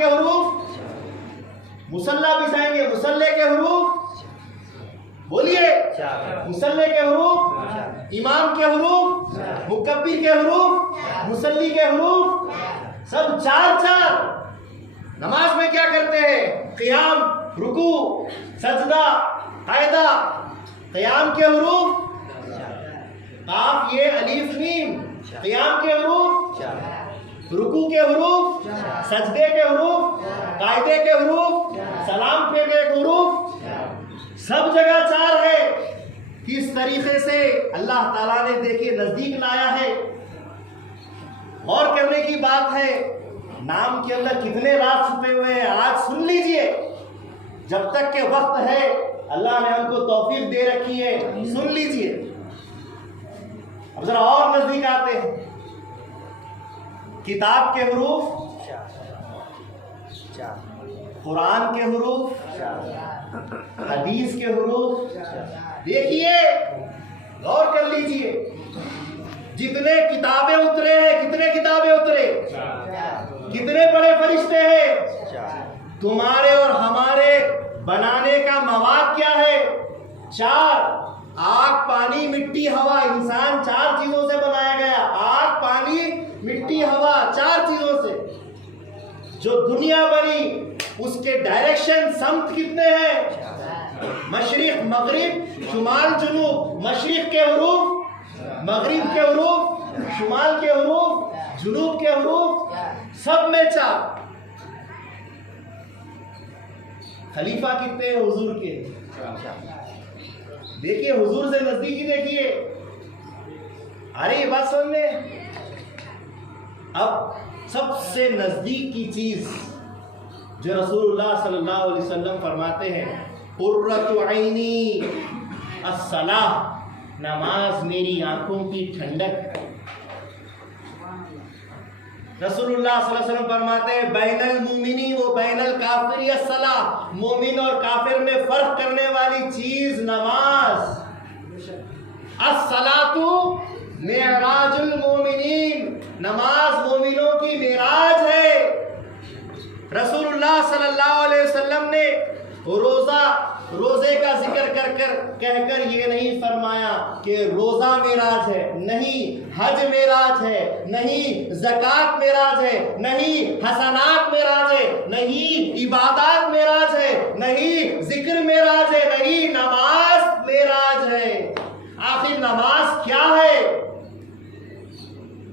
کے حروف مصلی بچھائیں گے، مصلی کے حروف بولیے، مصلی کے حروف، امام کے حروف، مکبر کے حروف، مصلی کے حروف، سب چار چار۔ نماز میں کیا کرتے ہیں؟ قیام، رکوع، سجدہ، قاعدہ۔ قیام کے حروف قاف یہ الف میم، قیام کے حروف، رکوع کے حروف، سجدے کے حروف، قاعدے کے حروف، سلام پھیرنے کے حروف، سب جگہ چار ہے۔ کس طریقے سے اللہ تعالیٰ نے دیکھیے نزدیک لایا ہے، غور کرنے کی بات ہے۔ نام کے اندر کتنے راز چھپے ہوئے ہیں، آج سن لیجئے، جب تک کہ وقت ہے اللہ نے ہم کو توفیق دے رکھی ہے، سن لیجئے۔ اب ذرا اور نزدیک آتے ہیں۔ کتاب کے حروف، قرآن کے حروف، حدیث کے حروف، دیکھیے غور کر لیجئے، جتنے کتابیں اترے ہیں، کتنے کتابیں اترے، کتنے بڑے فرشتے ہیں، تمہارے اور ہمارے بنانے کا مواد کیا ہے؟ چار، آگ، پانی، مٹی، ہوا۔ انسان چار چیزوں سے بنایا گیا، آگ، پانی، مٹی، ہوا، چار چیزوں سے۔ جو دنیا بنی اس کے ڈائریکشن، سمت کتنے ہیں؟ مشرق، مغرب، شمال، جنوب۔ مشرق کے حروف، مغرب کے حروف، شمال کے حروف، جنوب کے حروف، سب میں چار۔ خلیفہ کتنے ہیں حضور کے؟ دیکھیے حضور سے نزدیکی دیکھیے، ارے یہ بات سن لیں۔ اب سب سے نزدیک کی چیز جو رسول اللہ صلی اللہ علیہ وسلم فرماتے ہیں، قرۃ عینی الصلاۃ، نماز میری آنکھوں کی ٹھنڈک۔ رسول اللہ صلی اللہ علیہ وسلم فرماتے ہیں بین المومنی و بین الکافر الصلاۃ، مومن اور کافر میں فرق کرنے والی چیز نماز۔ الصلاۃ معراج المومنین، نماز مومنوں کی معراج ہے۔ رسول اللہ صلی اللہ علیہ وسلم نے روزے کا ذکر کہہ کر یہ نہیں فرمایا کہ روزہ معراج ہے، نہیں، حج معراج ہے، نہیں، زکوٰۃ معراج ہے، نہیں، حسنات معراج ہے، نہیں، عبادات معراج ہے، نہیں، ذکر معراج ہے، نہیں، نماز معراج ہے۔ آخر نماز کیا ہے؟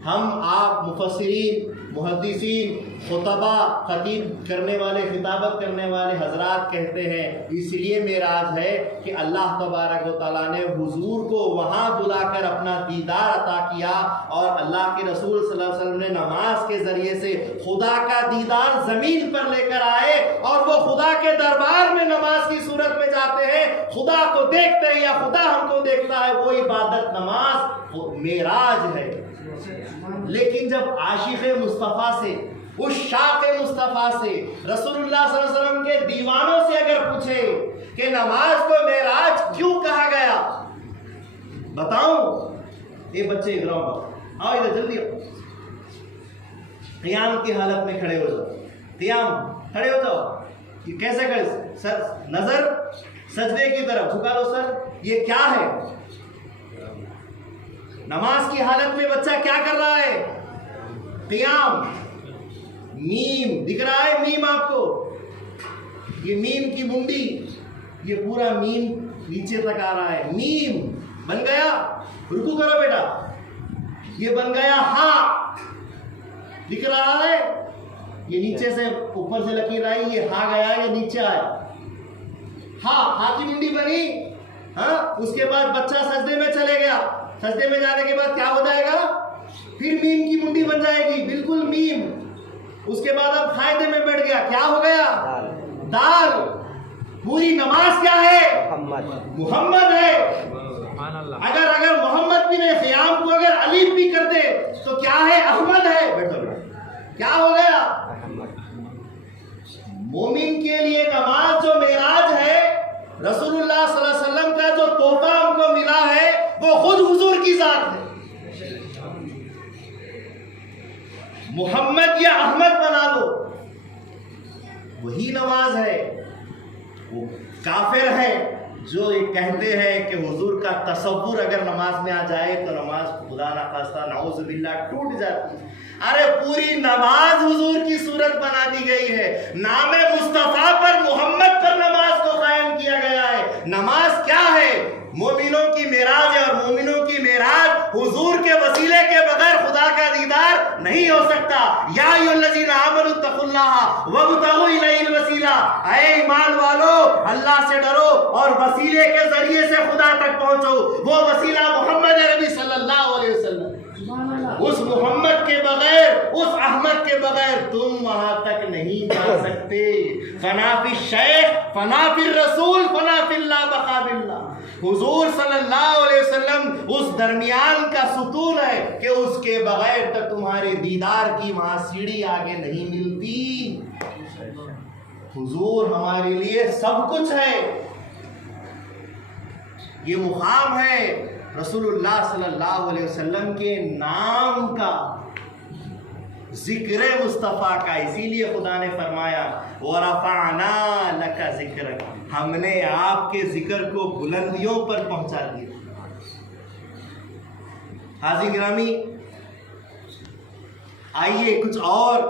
ہم آپ مفسرین، محدثین، خطبہ، خطیب کرنے والے، خطابت کرنے والے حضرات کہتے ہیں اس لیے معراج ہے کہ اللہ تبارک و تعالیٰ نے حضور کو وہاں بلا کر اپنا دیدار عطا کیا، اور اللہ کے رسول صلی اللہ علیہ وسلم نے نماز کے ذریعے سے خدا کا دیدار زمین پر لے کر آئے، اور وہ خدا کے دربار میں نماز کی صورت میں جاتے ہیں، خدا کو دیکھتے ہیں یا خدا ہم کو دیکھتا ہے، وہ عبادت نماز معراج ہے۔ لیکن جب عاشق مصطفیٰ سے، اس شاق مصطفیٰ سے، رسول اللہ صلی اللہ علیہ وسلم کے دیوانوں سے اگر پوچھے کہ نماز کو معراج کیوں کہا گیا، بتاؤں؟ یہ بچے ادھر آؤ، ادھر جلدی آؤ، قیام کی حالت میں کھڑے ہو جاؤ، قیام، کھڑے ہو جاؤ۔ یہ کیسے کھڑے؟ سر نظر سجدے کی طرف جھکا لو سر۔ یہ کیا ہے؟ نماز کی حالت میں بچہ کیا کر رہا ہے؟ قیام۔ میم دکھ رہا ہے؟ میم آپ کو، یہ میم کی منڈی، یہ پورا میم نیچے تک آ رہا ہے، میم بن گیا۔ رکو کرو بیٹا، یہ بن گیا ہاں، دکھ رہا ہے؟ یہ نیچے سے اوپر سے لکیر آئی، یہ ہاں گیا، یہ نیچے آیا، ہاں کی منڈی بنی۔ ہاں، اس کے بعد بچہ سجدے میں چلے گیا، سجدے میں جانے کے بعد کیا ہو جائے گا؟ پھر میم کی منڈی بن جائے گی، بالکل میم۔ اس کے بعد اب قاعدے میں بیٹھ گیا، کیا ہو گیا؟ دال۔ پوری نماز کیا ہے؟ محمد ہے۔ اگر محمد بن قیام کو اگر الف بھی کر دے تو کیا ہے؟ احمد ہے۔ کیا ہو گیا؟ مومن کے لیے نماز جو معراج ہے، رسول اللہ صلی اللہ علیہ وسلم کا جو تحفہ ہم کو ملا ہے، وہ خود حضور کی ذات ہے۔ محمد یا احمد بنا لو، وہی نماز ہے. وہ کافر ہے جو یہ کہتے ہیں کہ حضور کا تصور اگر نماز میں آ جائے تو نماز خدا نخواستہ نعوذ باللہ ٹوٹ جاتی ہے. ارے پوری نماز حضور کی صورت بنا دی گئی ہے. نام مصطفیٰ پر محمد پر نماز کو قائم کیا گیا ہے. نماز کیا ہے؟ مومنوں کی معراج ہے، اور مومنوں کی معراج حضور کے وسیلے کے بغیر خدا کا دیدار نہیں ہو سکتا. یا ایھا الذین آمنوا اتقوا اللہ وابتغوا الیہ الوسیلہ. اے ایمان والو، اللہ سے ڈرو اور وسیلے کے ذریعے سے خدا تک پہنچو. وہ وسیلہ محمد عربی صلی اللہ علیہ وسلم. اس محمد کے بغیر، اس احمد کے بغیر تم وہاں تک نہیں جا سکتے. فنا فی الشیخ فنا فی الرسول فنا فی اللہ بقا باللہ. حضور صلی اللہ علیہ وسلم اس درمیان کا ستون ہے کہ اس کے بغیر تو تمہارے دیدار کی وہاں سیڑھی آگے نہیں ملتی. حضور ہمارے لیے سب کچھ ہے. یہ مقام ہے رسول اللہ صلی اللہ علیہ وسلم کے نام کا، ذکر مصطفیٰ کا. اسی لیے خدا نے فرمایا وَرَفَعْنَا لَكَ ذِكْرَكَ، ہم نے آپ کے ذکر کو بلندیوں پر پہنچا دیا. حاضرین گرامی، آئیے کچھ اور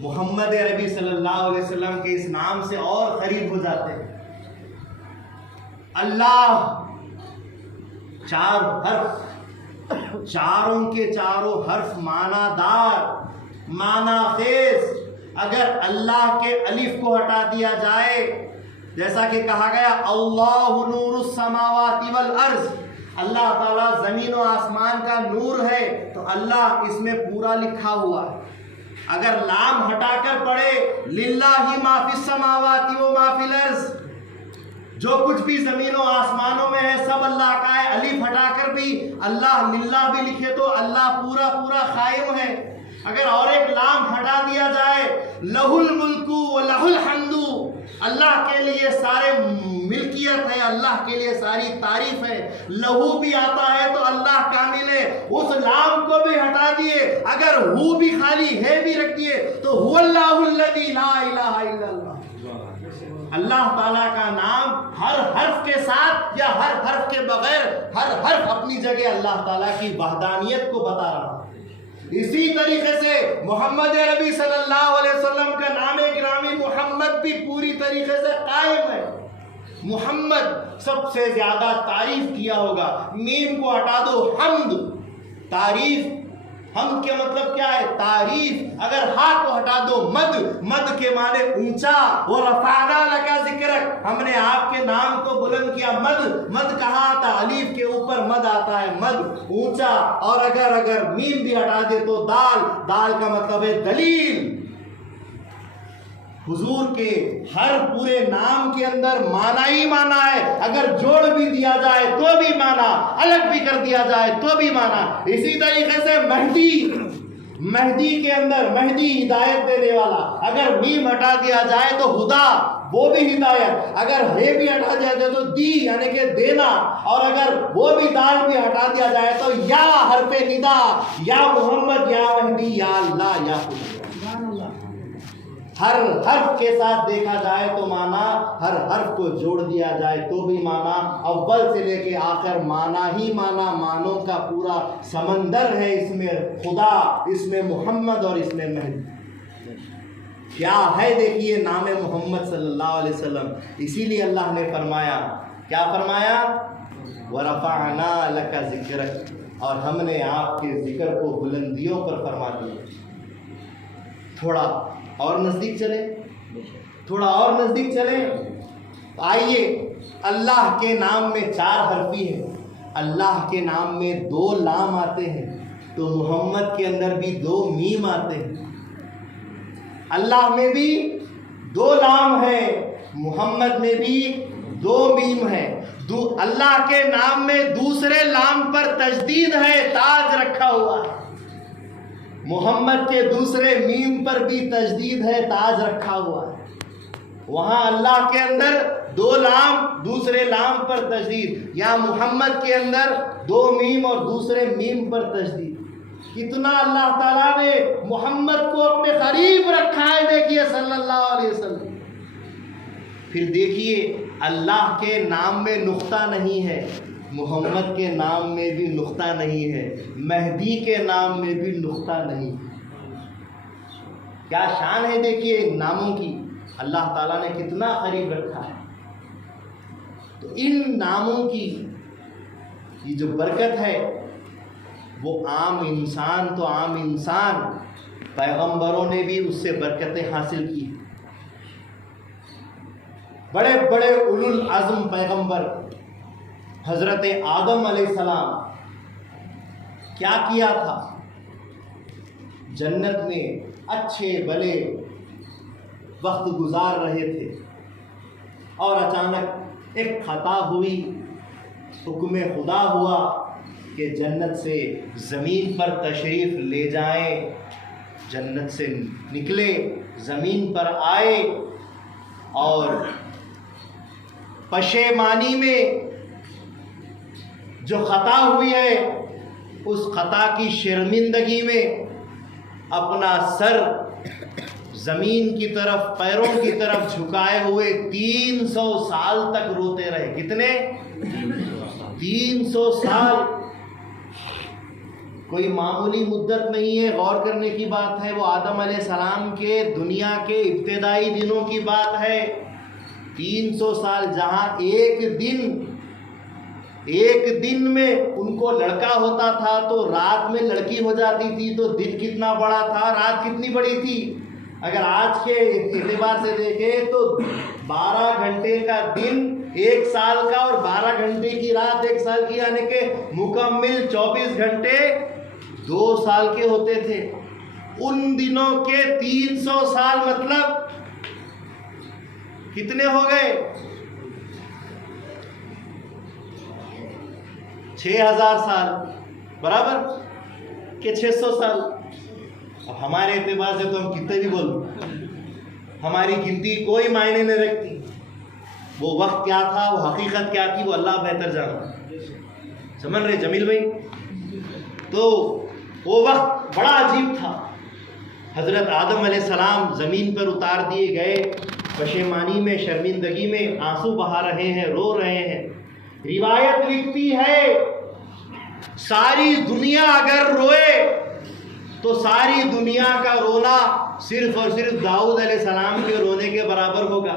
محمد عربی صلی اللہ علیہ وسلم کے اس نام سے اور قریب ہو جاتے ہیں. اللہ، چار حرف، چاروں کے چاروں حرف معنی دار، معنی خیز. اگر اللہ کے الف کو ہٹا دیا جائے، جیسا کہ کہا گیا اللہ نور السماوات والارض، اللہ تعالیٰ زمین و آسمان کا نور ہے، تو اللہ اس میں پورا لکھا ہوا ہے. اگر لام ہٹا کر پڑھے للہ ما فی السماوات و ما فی الارض، جو کچھ بھی زمین و آسمانوں میں ہے سب اللہ کا ہے. الف ہٹا کر بھی اللہ للہ بھی لکھے تو اللہ پورا پورا قائم ہے. اگر اور ایک لام ہٹا دیا جائے لہ الملک و لہ الحمد، اللہ کے لیے سارے ملکیت ہے، اللہ کے لیے ساری تعریف ہے. لہو بھی آتا ہے تو اللہ کامل ہے. اس لام کو بھی ہٹا دیے، اگر ہو بھی خالی ہے بھی رکھ دیے تو هو اللہ الذی لا الہ الا اللہ. اللہ تعالیٰ کا نام ہر حرف کے ساتھ یا ہر حرف کے بغیر، ہر حرف اپنی جگہ اللہ تعالیٰ کی وحدانیت کو بتا رہا ہے. اسی طریقے سے محمد عربی صلی اللہ علیہ وسلم کا نام گرامی محمد بھی پوری طریقے سے قائم ہے. محمد سب سے زیادہ تعریف کیا ہوگا. میم کو ہٹا دو، حمد، تعریف. ہم کے مطلب کیا ہے؟ تعریف. اگر ہا کو ہٹا دو، مد، مد کے معنی اونچا. وَرَفَعْنَا لَكَ ذِكْرَكَ، ہم نے آپ کے نام کو بلند کیا. مد، مد کہاں آتا؟ الف کے اوپر مد آتا ہے، مد اونچا. اور اگر میم بھی ہٹا دے تو دال، دال کا مطلب ہے دلیل. حضور کے ہر پورے نام کے اندر معنی ہی معنی ہے. اگر جوڑ بھی دیا جائے تو بھی معنی، الگ بھی کر دیا جائے تو بھی معنی. اسی طریقے سے مہدی، مہدی کے اندر مہدی ہدایت دینے والا، اگر میم ہٹا دیا جائے تو خدا، وہ بھی ہدایت. اگر ہے بھی ہٹا دیا جائے تو دی یعنی کہ دینا. اور اگر وہ بھی دال بھی ہٹا دیا جائے تو یا حرف ندا، یا محمد، یا مہدی، یا اللہ، یا خدا. ہر حرف کے ساتھ دیکھا جائے تو معنی، ہر حرف کو جوڑ دیا جائے تو بھی معنی. اول سے لے کے آخر معنی ہی معنی، معنوں کا پورا سمندر ہے. اس میں خدا، اس میں محمد اور اس میں مہدی. کیا ہے دیکھیے نام محمد صلی اللہ علیہ وسلم. اسی لیے اللہ نے فرمایا، کیا فرمایا؟ وَرَفَعْنَا لَكَ ذِكْرَكَ، اور ہم نے آپ کے ذکر کو بلندیوں پر فرما دیا. تھوڑا اور نزدیک چلے، تھوڑا اور نزدیک چلے. آئیے، اللہ کے نام میں 4 حرفی ہیں، اللہ کے نام میں 2 لام آتے ہیں، تو محمد کے اندر بھی 2 میم آتے ہیں. اللہ میں بھی 2 لام ہے، محمد میں بھی 2 میم ہے. اللہ کے نام میں دوسرے لام پر تجدید ہے، تاج رکھا ہوا ہے. محمد کے دوسرے میم پر بھی تجدید ہے، تاج رکھا ہوا ہے. وہاں اللہ کے اندر 2 لام، دوسرے لام پر تجدید. یا محمد کے اندر 2 میم اور دوسرے میم پر تجدید. کتنا اللہ تعالیٰ نے محمد کو اپنے قریب رکھا ہے. دیکھیے صلی اللہ علیہ وسلم پھر دیکھیے اللہ کے نام میں نقطہ نہیں ہے، محمد کے نام میں بھی نقطہ نہیں ہے، مہدی کے نام میں بھی نقطہ نہیں ہے۔ کیا شان ہے دیکھیے ان ناموں کی، اللہ تعالیٰ نے کتنا قریب رکھا ہے۔ تو ان ناموں کی یہ جو برکت ہے وہ عام انسان تو عام انسان، پیغمبروں نے بھی اس سے برکتیں حاصل کی۔ بڑے بڑے اولو العزم پیغمبر حضرت آدم علیہ السلام کیا کیا تھا؟ جنت میں اچھے بھلے وقت گزار رہے تھے اور اچانک ایک خطا ہوئی، حکم خدا ہوا کہ جنت سے زمین پر تشریف لے جائیں۔ جنت سے نکلے، زمین پر آئے اور پشیمانی میں جو خطا ہوئی ہے اس خطا کی شرمندگی میں اپنا سر زمین کی طرف، پیروں کی طرف جھکائے ہوئے 300 سال تک روتے رہے۔ کتنے؟ 300 سال۔ کوئی معمولی مدت نہیں ہے، غور کرنے کی بات ہے۔ وہ آدم علیہ السلام کے دنیا کے ابتدائی دنوں کی بات ہے۔ 300 سال، جہاں ایک دن میں ان کو لڑکا ہوتا تھا تو رات میں لڑکی ہو جاتی تھی، تو دن کتنا بڑا تھا، رات کتنی بڑی تھی۔ اگر آج کے اعتبار سے دیکھیں تو 12 گھنٹے کا دن 1 سال کا، اور 12 گھنٹے کی رات 1 سال کی، یعنی کہ مکمل 24 گھنٹے 2 سال کے ہوتے تھے۔ ان دنوں کے 300 سال مطلب کتنے ہو گئے؟ 6000 سال برابر کہ 600 سال۔ اب ہمارے اعتبار سے تو ہم کتنے بھی بولو، ہماری گنتی کوئی معنی نہیں رکھتی۔ وہ وقت کیا تھا، وہ حقیقت کیا تھی، وہ اللہ بہتر جانا۔ سمجھ رہے جمیل بھائی؟ تو وہ وقت بڑا عجیب تھا۔ حضرت آدم علیہ السلام زمین پر اتار دیے گئے، پشیمانی میں، شرمندگی میں آنسو بہا رہے ہیں، رو رہے ہیں۔ روایت لکھتی ہے ساری دنیا اگر روئے تو ساری دنیا کا رونا صرف اور صرف داؤد علیہ السلام کے رونے کے برابر ہوگا۔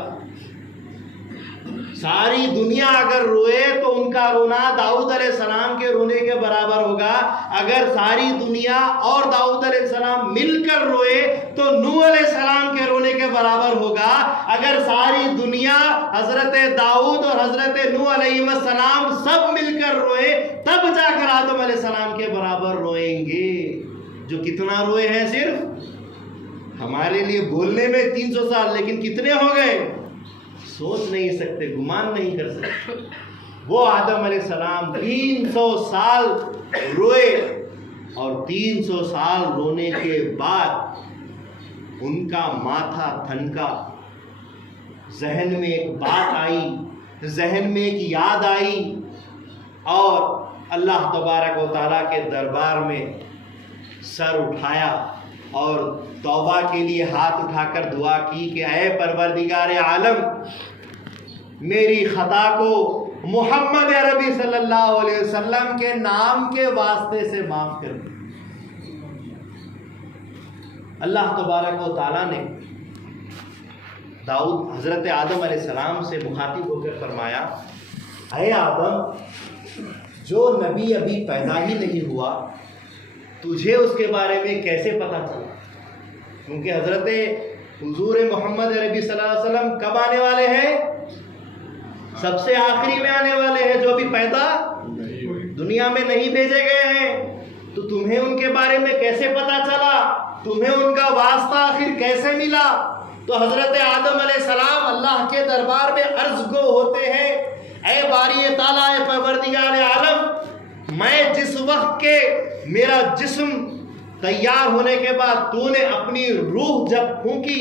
ساری دنیا اگر روئے تو ان کا رونا داؤد علیہ السلام کے رونے کے برابر ہوگا۔ اگر ساری دنیا اور داؤد علیہ السلام مل کر روئے تو نوح علیہ السلام کے رونے کے برابر ہوگا۔ اگر ساری دنیا حضرت داؤد اور حضرت نوح علیہ السلام سب مل کر روئے تب جا کر آدم علیہ السلام کے برابر روئیں گے۔ جو کتنا روئے ہیں صرف ہمارے لیے بولنے میں 300 سال، لیکن کتنے ہو گئے سوچ نہیں سکتے، گمان نہیں کر سکتے۔ وہ آدم علیہ السلام 300 سال روئے، اور 300 سال رونے کے بعد ان کا ماتھا تھنکا، ذہن میں ایک بات آئی، ذہن میں ایک یاد آئی، اور اللہ تبارک و تعالیٰ کے دربار میں سر اٹھایا اور توبہ کے لیے ہاتھ اٹھا کر دعا کی کہ اے پروردگار عالم، میری خطا کو محمد عربی صلی اللہ علیہ وسلم کے نام کے واسطے سے معاف کر دے۔ اللہ تبارک و تعالیٰ نے حضرت آدم علیہ السلام سے مخاطب ہو کر فرمایا، اے آدم، جو نبی ابھی پیدا ہی نہیں ہوا تجھے اس کے بارے میں کیسے پتا چلا؟ کیونکہ حضرت حضور محمد عربی صلی اللہ علیہ وسلم کب آنے والے ہیں؟ سب سے آخری میں آنے والے ہیں، جو ابھی پیدا دنیا میں نہیں بھیجے گئے ہیں۔ تو تمہیں ان کے بارے میں کیسے پتا چلا؟ تمہیں ان کا واسطہ آخر کیسے ملا؟ تو حضرت آدم علیہ السلام اللہ کے دربار میں عرض گو ہوتے ہیں، اے باری تعالیٰ، اے پروردگار عالم، میں جس وقت کے میرا جسم تیار ہونے کے بعد تو نے اپنی روح جب پھونکی